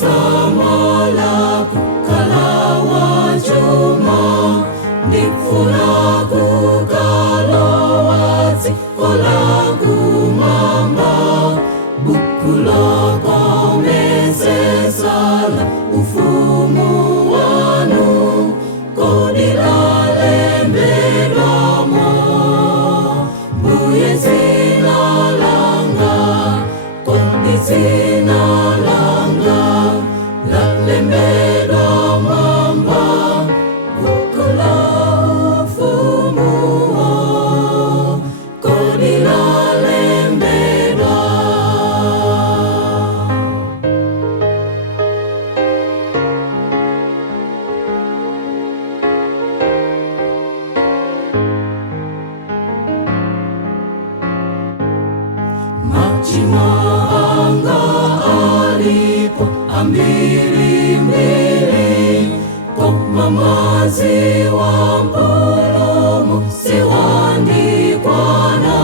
samala kalawa chuma ndifuna kukalowa zikola kumamba bukulo komesesala ufumu wanu kodilalembelwamo mbuye zinalanga zinalanga lalembelwa mwamba bukula ufumuo kodi lalembelwa. Majimo anga alipo ambili koma maziwa mpolomo siwandikwana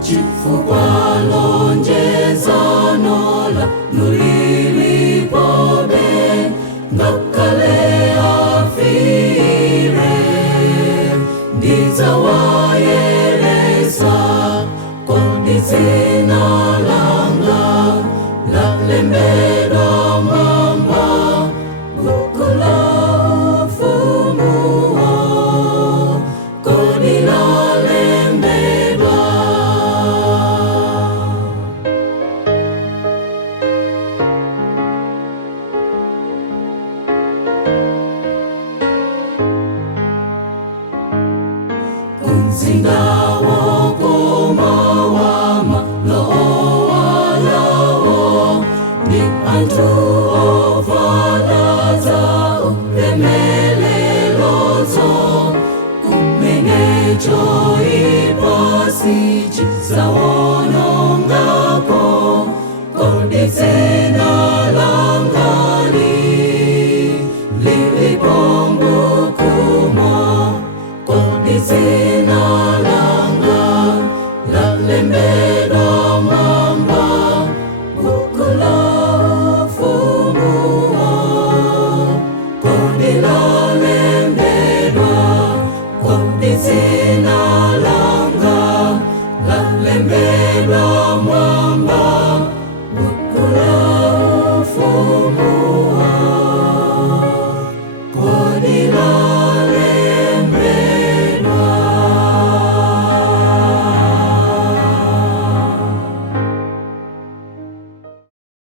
chifukwa lonjezano la nulilipobe ngakale afire ndizawayelesa kodi zinalanga lalembelwa mwamba bukula ufumuo kodi lalembelwa. Unzindawo komawama loowalawo ni antu ovalaza ulemelelozo kumengejo ipasichi zawonongako kodi zina